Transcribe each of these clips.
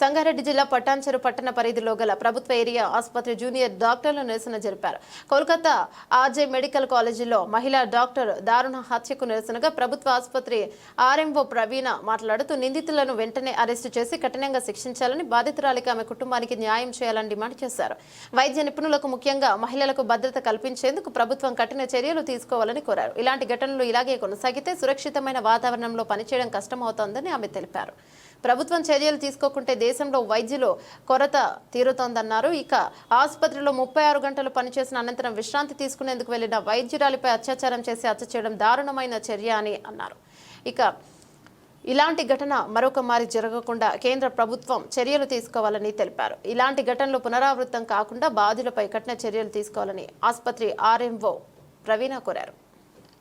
సంగారెడ్డి జిల్లా పట్టాంచెరు పట్టణ పరిధిలో గల ప్రభుత్వ ఏరియా ఆసుపత్రి జూనియర్ డాక్టర్లు నిరసన జరిపారు. కోల్కతా ఆర్జే మెడికల్ కాలేజీలో మహిళా డాక్టర్ దారుణ హత్యకు నిరసనగా ప్రభుత్వ ఆసుపత్రి ఆర్ఎంఓ ప్రవీణ మాట్లాడుతూ నిందితులను వెంటనే అరెస్టు చేసి కఠినంగా శిక్షించాలని బాధితురాలికి ఆమె కుటుంబానికి న్యాయం చేయాలని డిమాండ్ చేశారు. వైద్య నిపుణులకు ముఖ్యంగా మహిళలకు భద్రత కల్పించేందుకు ప్రభుత్వం కఠిన చర్యలు తీసుకోవాలని కోరారు. ఇలాంటి ఘటనలు ఇలాగే కొనసాగితే సురక్షితమైన వాతావరణంలో పనిచేయడం కష్టమవుతోందని ఆమె తెలిపారు. ప్రభుత్వం చర్యలు తీసుకోకుంటే దేశంలో వైద్యులు కొరత తీరుతోందన్నారు. ఇక ఆసుపత్రిలో ముప్పై ఆరు గంటలు పనిచేసిన అనంతరం విశ్రాంతి తీసుకునేందుకు వెళ్ళిన వైద్యురాలిపై అత్యాచారం చేసి హత్య చేయడం దారుణమైన చర్య అని అన్నారు. ఇక ఇలాంటి ఘటన మరొక మారి జరగకుండా కేంద్ర ప్రభుత్వం చర్యలు తీసుకోవాలని తెలిపారు. ఇలాంటి ఘటనలు పునరావృతం కాకుండా బాధితులపై కఠిన చర్యలు తీసుకోవాలని ఆసుపత్రి ఆర్ఎంఓ ప్రవీణ కోరారు.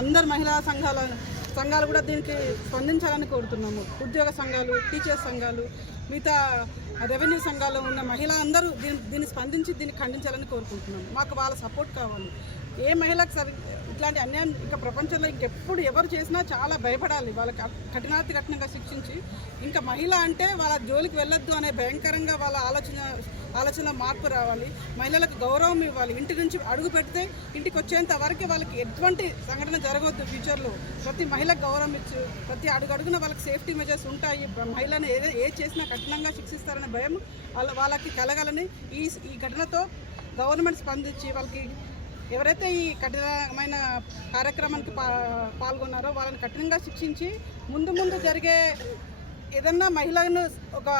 అందరు మహిళా సంఘాల సంఘాలు కూడా దీనికి స్పందించాలని కోరుతున్నాము. ఉద్యోగ సంఘాలు టీచర్స్ సంఘాలు మిగతా రెవెన్యూ సంఘాల్లో ఉన్న మహిళ అందరూ దీని దీన్ని స్పందించి దీన్ని ఖండించాలని కోరుకుంటున్నాము. మాకు వాళ్ళ సపోర్ట్ కావాలి. ఏ మహిళకు సరి ఇట్లాంటి అన్యాయం ఇంకా ప్రపంచంలో ఇంకెప్పుడు ఎవరు చేసినా చాలా భయపడాలి. వాళ్ళకి కఠినాతి కఠినంగా శిక్షించి ఇంకా మహిళ అంటే వాళ్ళ జోలికి వెళ్ళొద్దు అనే భయంకరంగా వాళ్ళ ఆలోచన ఆలోచన మార్పు రావాలి. మహిళలకు గౌరవం ఇవ్వాలి. ఇంటి నుంచి అడుగు పెడితే ఇంటికి వచ్చేంత వరకు వాళ్ళకి ఎటువంటి సంఘటన జరగవద్దు ఫ్యూచర్లో. ప్రతి మహిళకు గౌరవం ఇచ్చు. ప్రతి అడుగు అడుగున వాళ్ళకి సేఫ్టీ మెజర్స్ ఉంటాయి. మహిళను ఏదో ఏ చేసినా కఠినంగా శిక్షిస్తారనే భయం వాళ్ళ వాళ్ళకి కలగాలని ఈ ఈ ఘటనతో గవర్నమెంట్ స్పందించి వాళ్ళకి ఎవరైతే ఈ కఠినమైన కార్యక్రమానికి పాల్గొన్నారో వాళ్ళని కఠినంగా శిక్షించి ముందు ముందు జరిగే ఏదన్నా మహిళను ఒక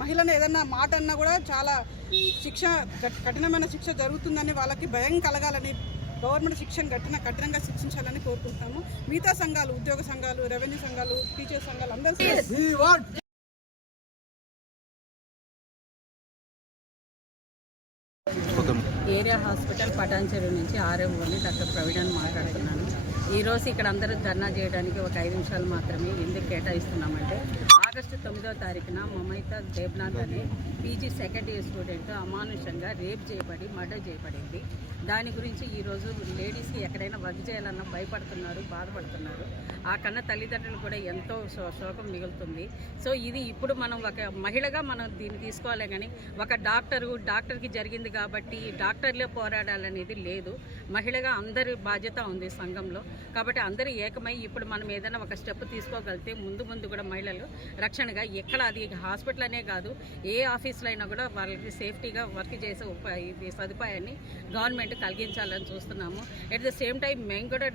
మహిళను ఏదన్నా మాట అన్నా కూడా చాలా శిక్ష కఠినమైన శిక్ష జరుగుతుందని వాళ్ళకి భయం కలగాలని గవర్నమెంట్ శిక్షణ కఠిన కఠినంగా శిక్షించాలని కోరుకుంటాము మిగతా సంఘాలు ఉద్యోగ సంఘాలు రెవెన్యూ సంఘాలు టీచర్ సంఘాలు అందరూ ఏరియా హాస్పిటల్ పటాన్చెరు నుంచి ఆర్ఎంఓని డాక్టర్ ప్రవీణ్ మాట్లాడుతున్నాను. ఈరోజు ఇక్కడ అందరూ ధర్నా చేయడానికి ఒక ఐదు నిమిషాలు మాత్రమే ఎందుకు కేటాయిస్తున్నామంటే ఆగస్టు తొమ్మిదో తారీఖున మమైత దేబ్నాథ్ అనే పీజీ సెకండ్ ఇయర్ స్టూడెంట్ అమానుషంగా రేప్ చేయబడి మర్డర్ చేయబడింది. దాని గురించి ఈరోజు లేడీస్కి ఎక్కడైనా వర్క్ చేయాలన్నా భయపడుతున్నారు బాధపడుతున్నారు. ఆ కన్న తల్లిదండ్రులు కూడా ఎంతో శోకం మిగులుతుంది. సో ఇది ఇప్పుడు మనం ఒక మహిళగా మనం దీన్ని తీసుకోవాలి కానీ ఒక డాక్టరు డాక్టర్కి జరిగింది కాబట్టి డాక్టర్లే పోరాడాలనేది లేదు. మహిళగా అందరి బాధ్యత ఉంది సంఘంలో. కాబట్టి అందరూ ఏకమై ఇప్పుడు మనం ఏదైనా ఒక స్టెప్ తీసుకోగలిగితే ముందు ముందు కూడా మహిళలు రక్షణగా ఎక్కడ అది హాస్పిటల్ అనే కాదు ఏ ఆఫీస్లో అయినా కూడా వాళ్ళకి సేఫ్టీగా వర్క్ చేసే ఇది సదుపాయాన్ని గవర్నమెంట్ కలిగించాలని చూస్తున్నాము. ఎట్ ద సేమ్ టైం మేము కూడా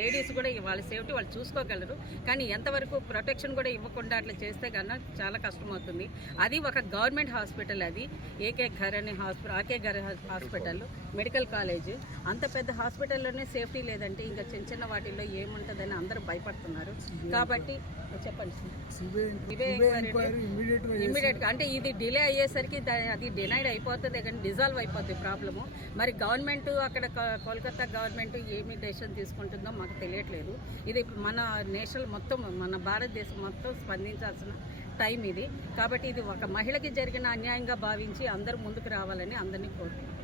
లేడీస్ కూడా వాళ్ళ సేఫ్టీ వాళ్ళు చూసుకోగలరు. కానీ ఎంతవరకు ప్రొటెక్షన్ కూడా ఇవ్వకుండా అట్లా చేస్తే కన్నా చాలా కష్టమవుతుంది. అది ఒక గవర్నమెంట్ హాస్పిటల్ అది. ఏకే ఘర్ అనే హాస్పిటల్ ఆకే ఘర్ హాస్పిటల్ మెడికల్ కాలేజ్. అంత పెద్ద హాస్పిటల్లోనే సేఫ్టీ లేదంటే ఇంకా చిన్న చిన్న వాటిల్లో ఏముంటుందని అందరూ భయపడుతున్నారు. కాబట్టి చెప్పండి. ఇవే ఇమ్మీడియట్గా అంటే ఇది డిలే అయ్యేసరికి అది డినైడ్ అయిపోతుంది కానీ డిజాల్వ్ అయిపోతుంది ప్రాబ్లము మరి గవర్నమెంట్ అక్కడ కోల్కతా గవర్నమెంట్ ఏమి డెసిషన్ తీసుకుంటుందో మాకు తెలియట్లేదు. ఇది మన నేషనల్ మొత్తం మన భారతదేశం మొత్తం స్పందించాల్సిన టైం ఇది. కాబట్టి ఇది ఒక మహిళకి జరిగిన అన్యాయంగా భావించి అందరూ ముందుకు రావాలని అందరినీ కోరుతున్నాం.